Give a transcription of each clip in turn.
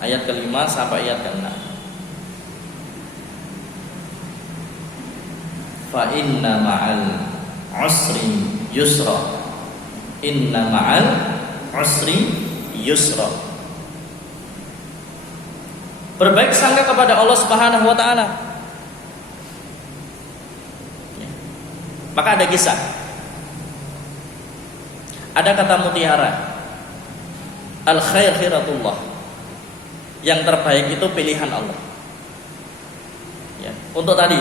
Ayat ke-5 sampai ayat ke-6. Fa inna ma'al usri yusra. Inna ma'al usri yusra. Berbaik sangka kepada Allah Subhanahu wa taala. Maka ada kisah. Ada kata mutiara. Al khair khiratullah. Yang terbaik itu pilihan Allah. Ya, untuk tadi.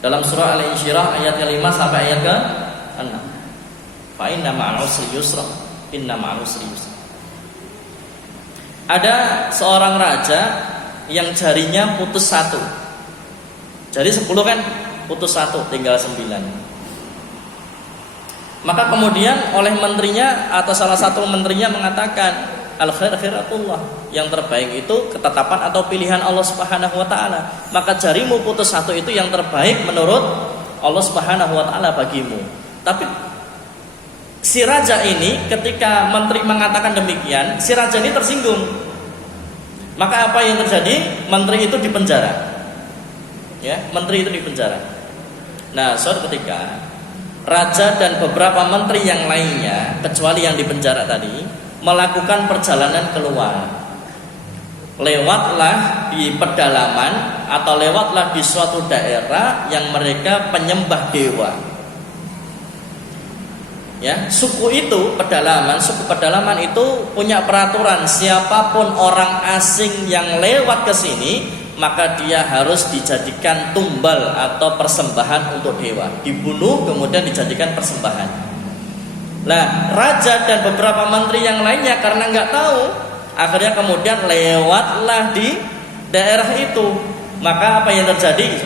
Dalam surah Al-Insyirah ayat ke-5 sampai ayat ke-6. Fa inna ma'al usri yusra. Inna ma'al usri yusra. Ada seorang raja yang jarinya putus 1. Jari 10 kan, putus 1, tinggal 9. Maka kemudian oleh menterinya atau salah satu menterinya mengatakan, al khair khiratullah, yang terbaik itu ketetapan atau pilihan Allah Subhanahu wa taala. Maka jarimu putus 1 itu yang terbaik menurut Allah Subhanahu wa taala bagimu. Tapi si raja ini ketika menteri mengatakan demikian, si raja ini tersinggung. Maka apa yang terjadi? Menteri itu dipenjara. Ya, menteri itu dipenjara. Nah, suatu ketika raja dan beberapa menteri yang lainnya, kecuali yang dipenjara tadi, melakukan perjalanan keluar. Lewatlah di pedalaman atau lewatlah di suatu daerah yang mereka penyembah dewa. Ya, suku pedalaman itu punya peraturan, siapapun orang asing yang lewat ke sini, maka dia harus dijadikan tumbal atau persembahan untuk dewa, dibunuh kemudian dijadikan persembahan. Nah, raja dan beberapa menteri yang lainnya karena nggak tahu, akhirnya kemudian lewatlah di daerah itu. Maka apa yang terjadi?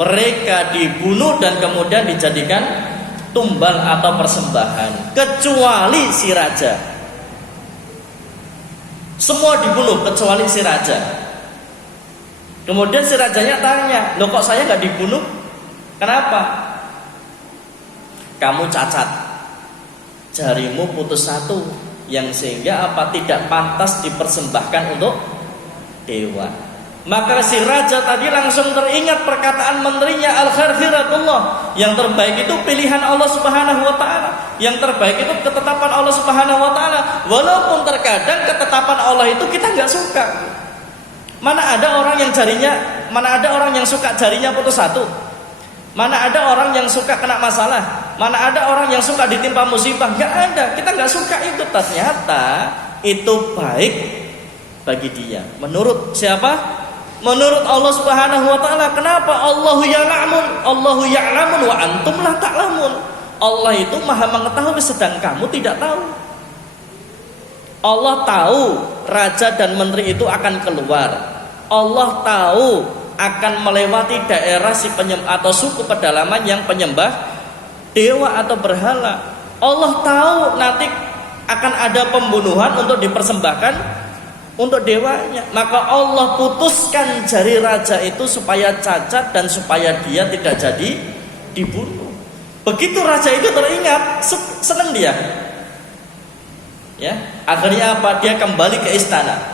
Mereka dibunuh dan kemudian dijadikan tumbal atau persembahan. Kecuali si raja. Semua dibunuh kecuali si raja. Kemudian si rajanya tanya, loh kok saya nggak dibunuh? Kenapa? Kamu cacat. Jarimu putus 1, yang sehingga apa tidak pantas dipersembahkan untuk dewa. Maka si raja tadi langsung teringat perkataan menterinya, al khair khiratullah, yang terbaik itu pilihan Allah Subhanahu wa taala, yang terbaik itu ketetapan Allah Subhanahu wa taala. Walaupun terkadang ketetapan Allah itu kita nggak suka. Mana ada orang yang suka jarinya putus 1? Mana ada orang yang suka kena masalah? Mana ada orang yang suka ditimpa musibah? Gak ada, kita gak suka itu. Ternyata itu baik bagi dia. Menurut siapa? Menurut Allah Subhanahu wa taala. Kenapa? Allahu ya'lamun wa antum la ta'lamun. Allah itu Maha mengetahui sedang kamu tidak tahu. Allah tahu raja dan menteri itu akan keluar. Allah tahu akan melewati daerah atau suku pedalaman yang penyembah dewa atau berhala. Allah tahu nanti akan ada pembunuhan untuk dipersembahkan untuk dewanya. Maka Allah putuskan jari raja itu supaya cacat dan supaya dia tidak jadi dibunuh. Begitu raja itu teringat, senang dia. Ya, akhirnya apa? Dia kembali ke istana.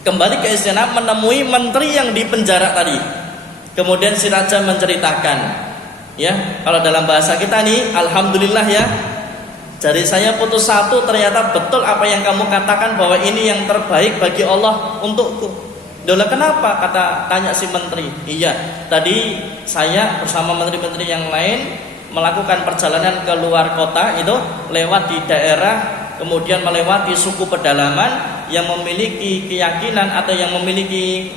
Menemui menteri yang dipenjara tadi. Kemudian si raja menceritakan, ya, kalau dalam bahasa kita nih, alhamdulillah ya, jari saya putus 1, ternyata betul apa yang kamu katakan bahwa ini yang terbaik bagi Allah untukku. Dola kenapa? Tanya si menteri. Iya, tadi saya bersama menteri-menteri yang lain melakukan perjalanan ke luar kota itu, lewat di daerah, kemudian melewati suku pedalaman yang memiliki keyakinan atau yang memiliki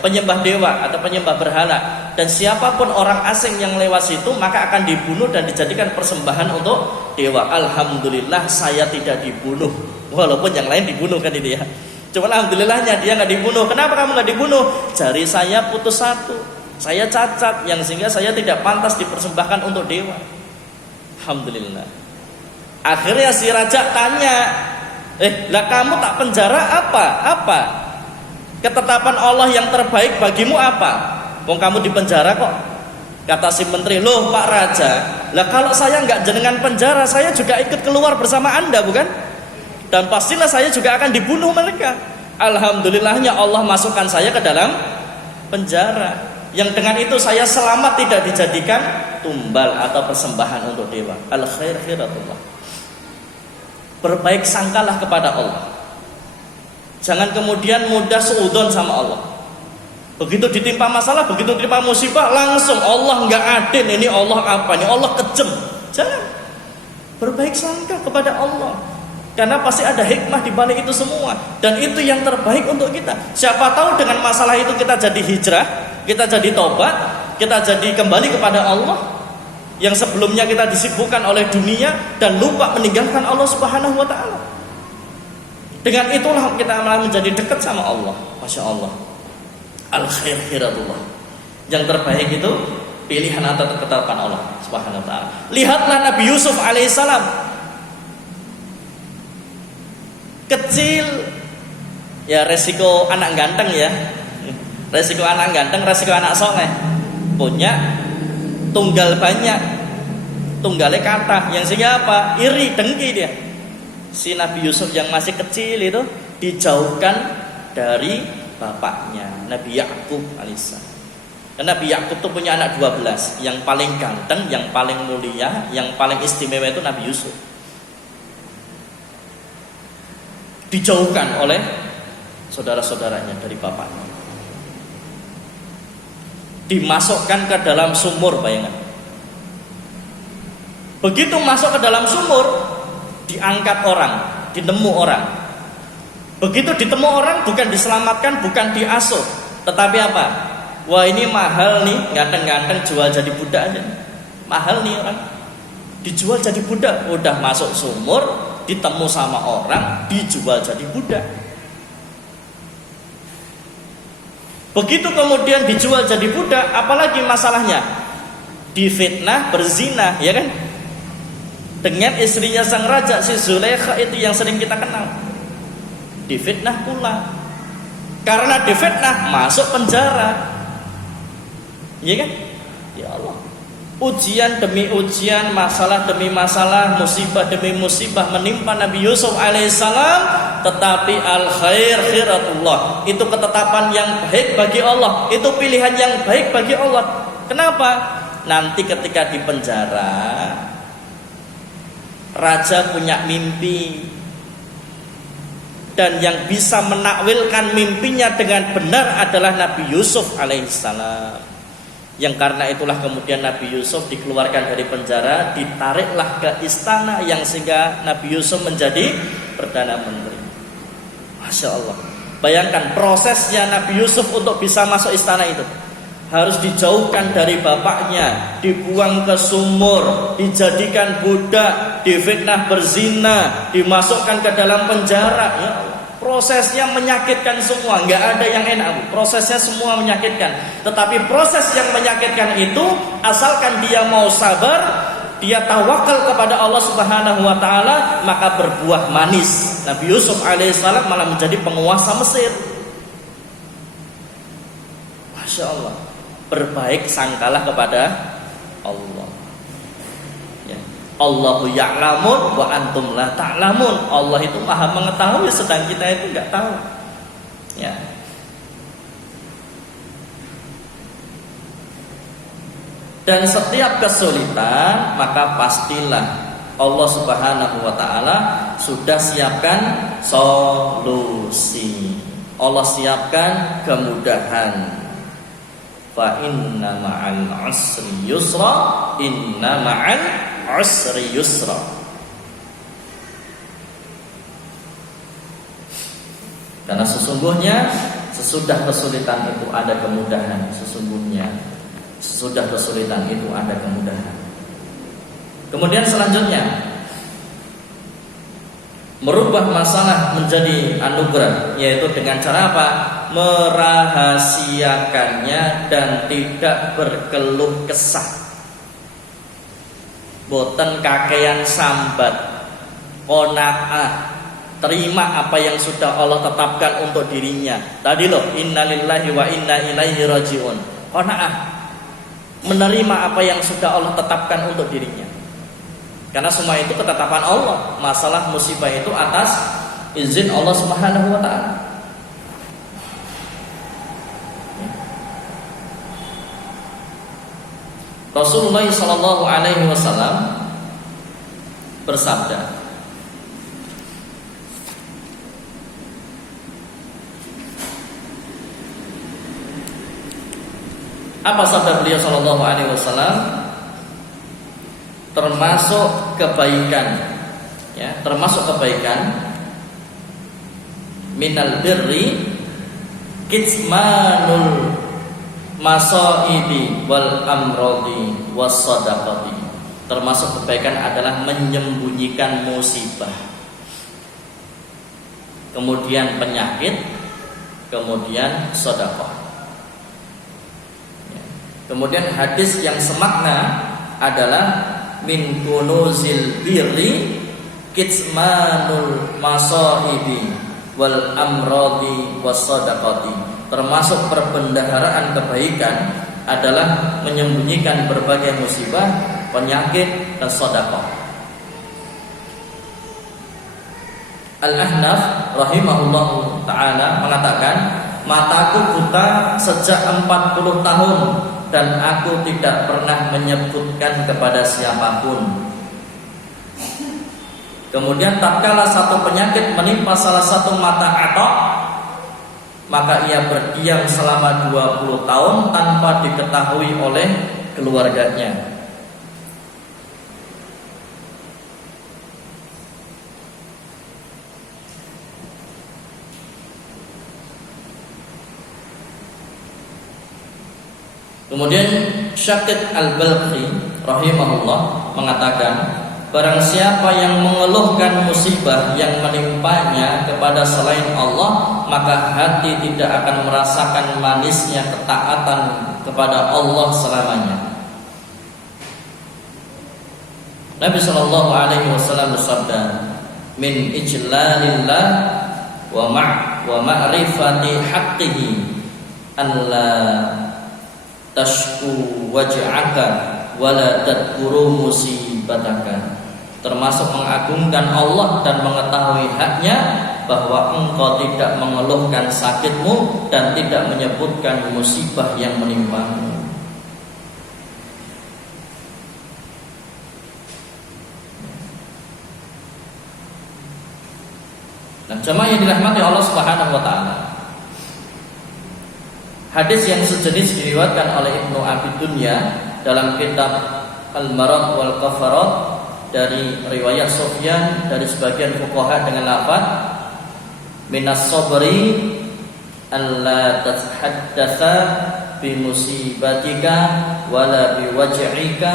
penyembah dewa atau penyembah berhala, dan siapapun orang asing yang lewat situ maka akan dibunuh dan dijadikan persembahan untuk dewa. Alhamdulillah saya tidak dibunuh, walaupun yang lain dibunuh kan itu ya. Cuma alhamdulillahnya dia nggak dibunuh. Kenapa kamu nggak dibunuh? Jari saya putus 1, saya cacat, yang sehingga saya tidak pantas dipersembahkan untuk dewa. Alhamdulillah. Akhirnya si raja tanya, lah kamu tak penjara apa? Ketetapan Allah yang terbaik bagimu apa? Wong kamu di penjara kok. Kata si menteri, loh Pak Raja, lah kalau saya nggak jenengan penjara, saya juga ikut keluar bersama Anda bukan? dan pastilah saya juga akan dibunuh mereka. Alhamdulillahnya Allah masukkan saya ke dalam penjara, yang dengan itu saya selamat, tidak dijadikan tumbal atau persembahan untuk dewa. Al khair khiratullah. Berbaik sangkalah kepada Allah. Jangan kemudian mudah suudzon sama Allah. Begitu ditimpa masalah, begitu ditimpa musibah, langsung Allah nggak adil, ini Allah apa, ini Allah kejam. Jangan. Berbaik sangka kepada Allah, karena pasti ada hikmah di balik itu semua, dan itu yang terbaik untuk kita. Siapa tahu dengan masalah itu kita jadi hijrah, kita jadi tobat, kita jadi kembali kepada Allah, yang sebelumnya kita disibukkan oleh dunia dan lupa meninggalkan Allah Subhanahu wa taala. Dengan itulah kita malah menjadi dekat sama Allah. Masya Allah. Al khair khiratullah. Yang terbaik itu pilihan atau ketetapan Allah Subhanahu wa taala. Lihatlah Nabi Yusuf alaihissalam. Kecil, ya resiko anak ganteng ya. Resiko anak ganteng, resiko anak soleh. Punya tunggal banyak, tunggalnya kata, yang sehingga apa? Iri, dengki dia. Si Nabi Yusuf yang masih kecil itu dijauhkan dari bapaknya, Nabi Yakub alaihissalam. Dan Nabi Yakub itu punya anak 12. Yang paling ganteng, yang paling mulia, yang paling istimewa itu Nabi Yusuf. Dijauhkan oleh saudara-saudaranya dari bapaknya. Dimasukkan ke dalam sumur, bayangan. Begitu masuk ke dalam sumur, diangkat orang, ditemu orang. Begitu ditemu orang, bukan diselamatkan, bukan diasuh, tetapi apa? Wah, ini mahal nih, ganteng-ganteng jual jadi budak aja. Mahal nih orang, dijual jadi budak. Udah masuk sumur, ditemu sama orang, dijual jadi budak. Begitu kemudian dijual jadi budak, apalagi masalahnya? Difitnah, berzina, ya kan? Dengan istrinya sang raja, si Zulaikha itu yang sering kita kenal. Difitnah pula. Karena difitnah, masuk penjara. Iya kan? Ya Allah. Ujian demi ujian, masalah demi masalah, musibah demi musibah menimpa Nabi Yusuf alaihissalam. Tetapi al khair khiratullah, itu ketetapan yang baik bagi Allah, itu pilihan yang baik bagi Allah. Kenapa? Nanti ketika di penjara, raja punya mimpi, dan yang bisa menakwilkan mimpinya dengan benar adalah Nabi Yusuf alaihissalam. Yang karena itulah kemudian Nabi Yusuf dikeluarkan dari penjara, ditariklah ke istana, yang sehingga Nabi Yusuf menjadi Perdana Menteri. Masya Allah. Bayangkan prosesnya Nabi Yusuf untuk bisa masuk istana itu. Harus dijauhkan dari bapaknya, dibuang ke sumur, dijadikan budak, difitnah berzina, dimasukkan ke dalam penjara. Ya Allah. Prosesnya menyakitkan semua, nggak ada yang enak. Prosesnya semua menyakitkan. Tetapi proses yang menyakitkan itu, asalkan dia mau sabar, dia tawakal kepada Allah Subhanahu wa taala, maka berbuah manis. Nabi Yusuf alaihissalam malah menjadi penguasa Mesir. Masya Allah. Berbaik sangkalah kepada Allah. Ya. Allahu ya'lamun wa antum la ta'lamun. Allah itu maha mengetahui, sedang kita itu enggak tahu. Ya. Dan setiap kesulitan, maka pastilah Allah Subhanahu wa taala sudah siapkan solusi. Allah siapkan kemudahan. Fa inna ma'al usri yusra, inna ma'al usri yusra. Karena sesungguhnya sesudah kesulitan itu ada kemudahan. Sesungguhnya sesudah kesulitan itu ada kemudahan. Kemudian selanjutnya, merubah masalah menjadi anugerah, yaitu dengan cara apa? Merahasiakannya dan tidak berkeluh kesah. Boten kakean sambat, qanaah, terima apa yang sudah Allah tetapkan untuk dirinya. Tadi loh, innalillahi wa inna ilaihi rajiun. Qanaah, menerima apa yang sudah Allah tetapkan untuk dirinya. Karena semua itu ketetapan Allah. Masalah musibah itu atas izin Allah Subhanahu wa taala. Rasulullah sallallahu alaihi wasallam bersabda, apa sabda beliau sallallahu alaihi wasallam? Termasuk kebaikan, ya, termasuk kebaikan minal birri kitmanul masaibi wal amrodi was sadaqati. Termasuk kebaikan adalah menyembunyikan musibah, kemudian penyakit, kemudian sedekah. Kemudian hadis yang semakna adalah min kunuzil birri kitmanul masaibi wal amrodi was sadaqati. Termasuk perbendaharaan kebaikan adalah menyembunyikan berbagai musibah, penyakit, dan sedekah. Al-Ahnaf rahimahullah ta'ala mengatakan, mataku buta sejak 40 tahun dan aku tidak pernah menyebutkan kepada siapapun. Kemudian tatkala satu penyakit menimpa salah satu mata Atok, maka ia berdiam selama 20 tahun tanpa diketahui oleh keluarganya. Kemudian Syakid Al-Balqi rahimahullah mengatakan, barang siapa yang mengeluhkan musibah yang menimpanya kepada selain Allah, maka hati tidak akan merasakan manisnya ketaatan kepada Allah selamanya. Nabi sallallahu alaihi wasallam bersabda, min ijlalillah wa ma'rifati haqqihi alla tashku waj'aka wala tadkuru musibataka. Termasuk mengagungkan Allah dan mengetahui haknya, bahwa engkau tidak mengeluhkan sakitmu dan tidak menyebutkan musibah yang menimpamu. Nah, jemaah yang dirahmati Allah Subhanahu wa taala, hadis yang sejenis diriwayatkan oleh Ibnu Abi Dunya dalam kitab Al-Marad wal Kafarat dari riwayat Sufyan dari sebagian fuqaha dengan lafaz minas sabri alla tatahaddatsa bi musibatika wala bi waj'ika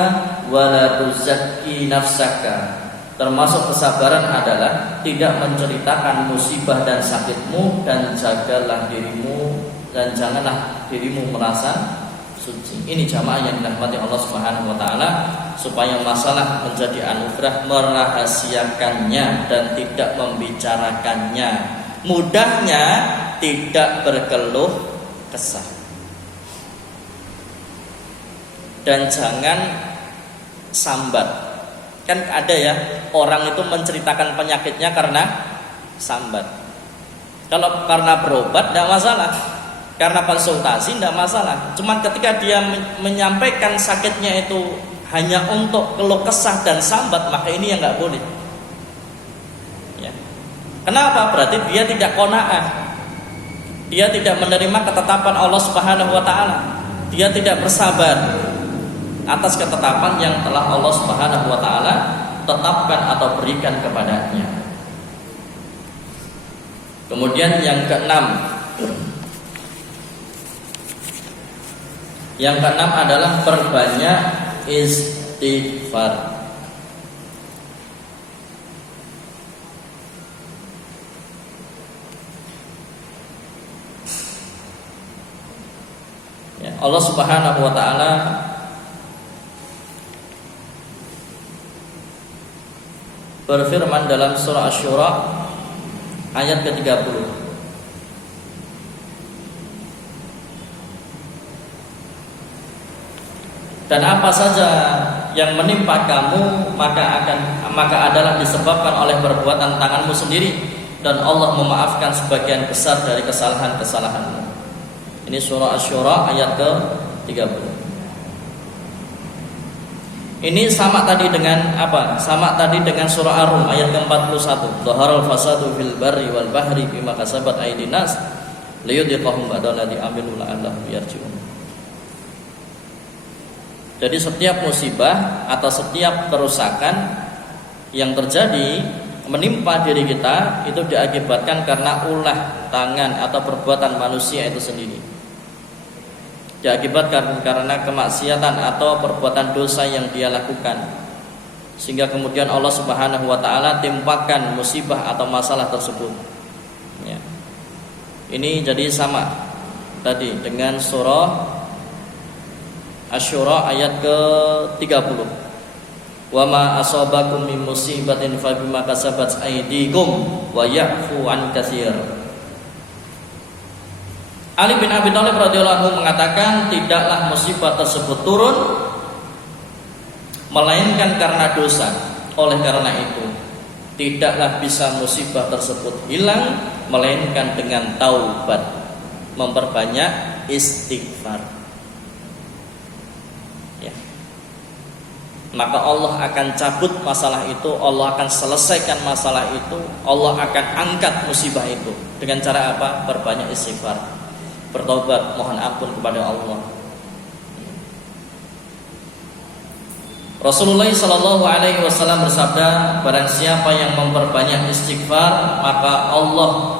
wala tuzakki nafsaka. Termasuk kesabaran adalah tidak menceritakan musibah dan sakitmu, dan jagalah dirimu dan janganlah dirimu merasa suci. Ini jamaah yang dirahmati Allah Subhanahu wa taala, supaya masalah menjadi anugerah merahasiakannya dan tidak membicarakannya. Mudahnya tidak berkeluh kesah. Dan jangan sambat. Kan ada ya orang itu menceritakan penyakitnya karena sambat. Kalau karena berobat tidak masalah, karena konsultasi tidak masalah. Cuma ketika dia menyampaikan sakitnya itu hanya untuk keluh kesah dan sambat, maka ini yang nggak boleh. Ya. Kenapa? Berarti dia tidak qanaah. Dia tidak menerima ketetapan Allah Subhanahu wa taala. Dia tidak bersabar atas ketetapan yang telah Allah Subhanahu wa taala tetapkan atau berikan kepadanya. Kemudian yang keenam, adalah perbanyak istighfar. Ya, Allah Subhanahu wa taala berfirman dalam surah Asy-Syura ayat ke-30. Dan apa saja yang menimpa kamu maka adalah disebabkan oleh perbuatan tanganmu sendiri, dan Allah memaafkan sebagian besar dari kesalahan-kesalahanmu. Ini surah Asy-Syura ayat ke-30. Ini sama tadi dengan apa? Sama tadi dengan surah Ar-Rum ayat ke-41. Dhaharal fasadu fil barri wal bahri bima kasabat aydin nas liyudhiqahum ba'dalladzi amilu la'allahum yarji'un. Jadi setiap musibah atau setiap kerusakan yang terjadi menimpa diri kita itu diakibatkan karena ulah tangan atau perbuatan manusia itu sendiri. Diakibatkan karena kemaksiatan atau perbuatan dosa yang dia lakukan, sehingga kemudian Allah Subhanahu wa taala timpakan musibah atau masalah tersebut ya. Ini jadi sama tadi dengan surah Asy-Syura ayat ke-30. Wa ma asabakum min musibatin fa bima kasabat aydikum wa ya'fu an katsir. Ali bin Abi Thalib radhiyallahu anhu mengatakan, tidaklah musibah tersebut turun melainkan karena dosa. Oleh karena itu, tidaklah bisa musibah tersebut hilang melainkan dengan taubat, memperbanyak istighfar. Ya. Maka Allah akan cabut masalah itu, Allah akan selesaikan masalah itu, Allah akan angkat musibah itu. Dengan cara apa? Perbanyak istighfar, bertobat, mohon ampun kepada Allah. Rasulullah sallallahu alaihi wasallam bersabda, barang siapa yang memperbanyak istighfar, maka Allah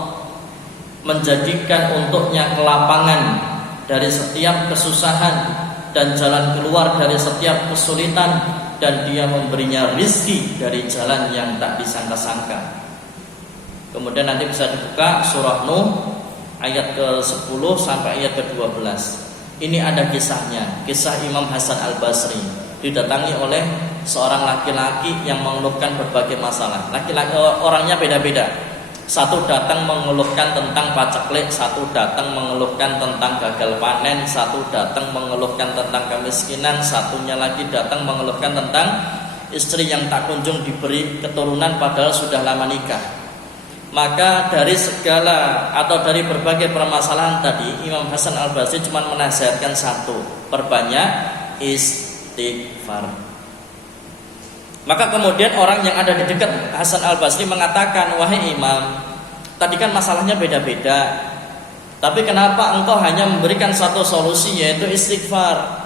menjadikan untuknya kelapangan dari setiap kesusahan dan jalan keluar dari setiap kesulitan, dan dia memberinya rizki dari jalan yang tak disangka-sangka. Kemudian nanti bisa dibuka surah Nuh ayat ke-10 sampai ayat ke-12. Ini ada kisahnya, kisah Imam Hasan Al-Basri didatangi oleh seorang laki-laki yang mengeluhkan berbagai masalah. Laki-laki orangnya beda-beda. Satu datang mengeluhkan tentang paceklik, satu datang mengeluhkan tentang gagal panen, satu datang mengeluhkan tentang kemiskinan, satunya lagi datang mengeluhkan tentang istri yang tak kunjung diberi keturunan padahal sudah lama nikah. Maka dari segala atau dari berbagai permasalahan tadi, Imam Hasan Al-Basri cuma menasihatkan satu, perbanyak istighfar. Maka kemudian orang yang ada di dekat Hasan Al-Basri mengatakan, wahai Imam, tadi kan masalahnya beda-beda, tapi kenapa engkau hanya memberikan satu solusi, yaitu istighfar?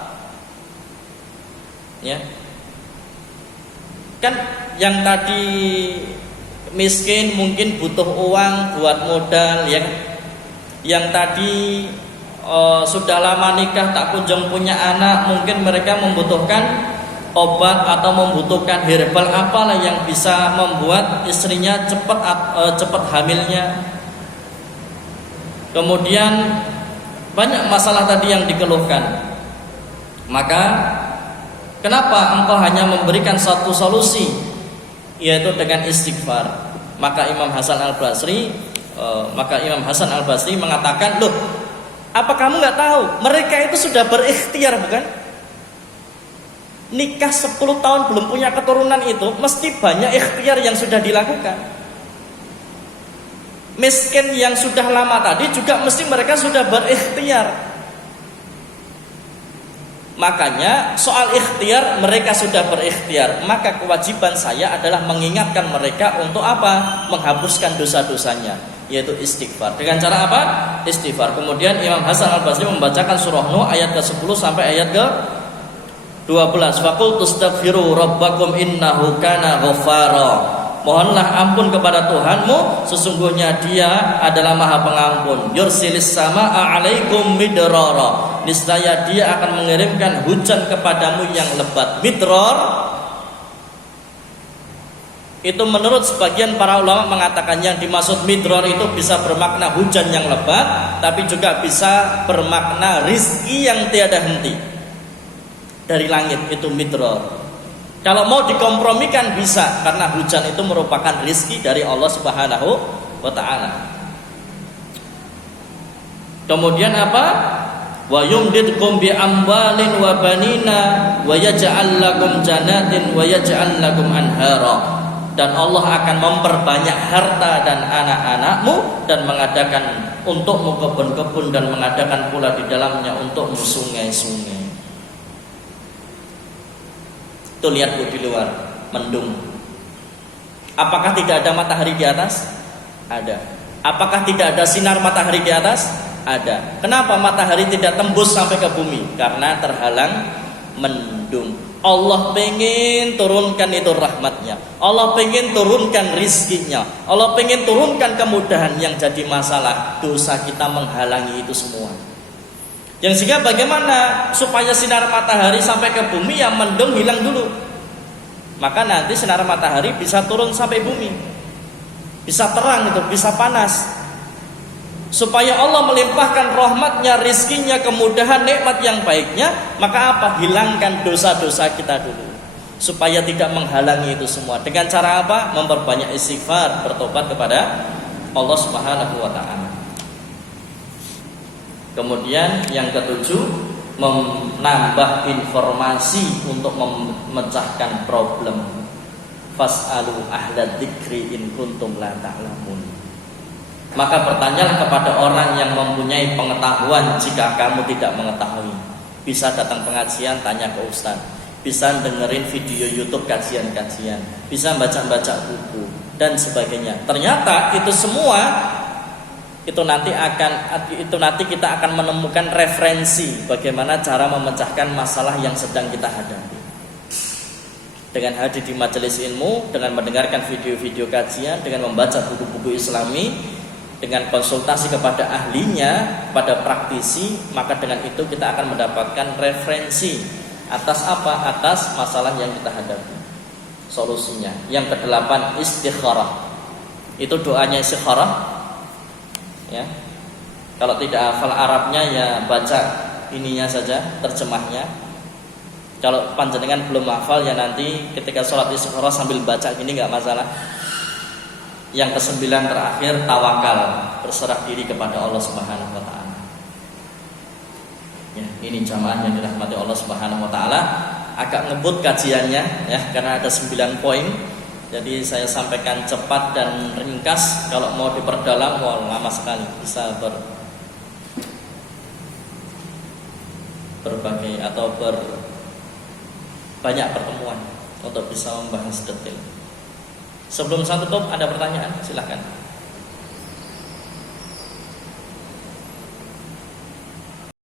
Ya, kan yang tadi miskin mungkin butuh uang buat modal, ya. Yang tadi sudah lama nikah tak kunjung punya anak, mungkin mereka membutuhkan obat atau membutuhkan herbal apalah yang bisa membuat istrinya cepat hamilnya. Kemudian banyak masalah tadi yang dikeluhkan. Maka kenapa engkau hanya memberikan satu solusi, yaitu dengan istighfar? Maka Imam Hasan Al-Basri mengatakan, loh, apa kamu nggak tahu mereka itu sudah berikhtiar, bukan? Nikah 10 tahun belum punya keturunan itu mesti banyak ikhtiar yang sudah dilakukan. Miskin yang sudah lama tadi juga mesti mereka sudah berikhtiar. Makanya soal ikhtiar, mereka sudah berikhtiar, maka kewajiban saya adalah mengingatkan mereka untuk apa? Menghapuskan dosa-dosanya, yaitu istighfar. Dengan cara apa? Istighfar. Kemudian Imam Hasan Al-Basri membacakan surah Nuh ayat ke-10 sampai ayat ke-12. Faqul tastaghfiru rabbakum innahu kana ghaffara. Mohonlah ampun kepada Tuhanmu, sesungguhnya Dia adalah Maha Pengampun. Yursilis samaa'a 'alaikum midrara. Niscaya Dia akan mengirimkan hujan kepadamu yang lebat. Midrar itu menurut sebagian para ulama mengatakan yang dimaksud midrar itu bisa bermakna hujan yang lebat, tapi juga bisa bermakna rizki yang tiada henti dari langit, itu midrar. Kalau mau dikompromikan bisa, karena hujan itu merupakan rizki dari Allah Subhanahu wa ta'ala. Kemudian apa? Wa yumdidkum bi amwalin wa banina wa yaj'al lakum jannatin wa yaj'al lakum anhara. dan Allah akan memperbanyak harta dan anak-anakmu dan mengadakan untukmu kebun-kebun dan mengadakan pula di dalamnya untukmu sungai-sungai. Tuh lihat Bu di luar, mendung. Apakah tidak ada matahari di atas? Ada. Apakah tidak ada sinar matahari di atas? Ada. Kenapa matahari tidak tembus sampai ke bumi? Karena terhalang mendung. Allah pengen turunkan itu rahmatnya. Allah pengen turunkan rizkinya. Allah pengen turunkan kemudahan. Yang jadi masalah, dosa kita menghalangi itu semua. Yang sehingga bagaimana supaya sinar matahari sampai ke bumi, yang mendung hilang dulu. Maka nanti sinar matahari bisa turun sampai bumi, bisa terang itu, bisa panas. Supaya Allah melimpahkan rahmatnya, rizkinya, kemudahan, nikmat yang baiknya. Maka apa? Hilangkan dosa-dosa kita dulu, supaya tidak menghalangi itu semua. Dengan cara apa? Memperbanyak istighfar, bertobat kepada Allah Subhanahu wa ta'ala. Kemudian yang ketujuh, menambah informasi untuk memecahkan problem. Fas'alu ahla dzikri in kuntum la ta'lamun. Maka bertanyalah kepada orang yang mempunyai pengetahuan jika kamu tidak mengetahui. Bisa datang pengajian, tanya ke ustaz. Bisa dengerin video YouTube kajian-kajian. Bisa baca-baca buku dan sebagainya. Ternyata itu semua itu nanti kita akan menemukan referensi bagaimana cara memecahkan masalah yang sedang kita hadapi. Dengan hadir di majelis ilmu, dengan mendengarkan video-video kajian, dengan membaca buku-buku Islami, dengan konsultasi kepada ahlinya, pada praktisi, maka dengan itu kita akan mendapatkan referensi atas apa? Atas masalah yang kita hadapi, solusinya. Yang kedelapan, istikharah. Itu doanya istikharah. Ya. Kalau tidak hafal Arabnya ya baca ininya saja, terjemahnya. Kalau panjenengan belum hafal ya nanti ketika sholat istikharah sambil baca gini nggak masalah. Yang kesembilan terakhir, tawakal, berserah diri kepada Allah Subhanahu wa ta'ala. Ya, ini jamaah yang dirahmati Allah Subhanahu wa ta'ala. Agak ngebut kajiannya ya, karena ada 9 poin. Jadi saya sampaikan cepat dan ringkas. Kalau mau diperdalam, lama sekali. Bisa berbagai atau banyak pertemuan untuk bisa membahas detail. Sebelum saya tutup, ada pertanyaan? Silahkan.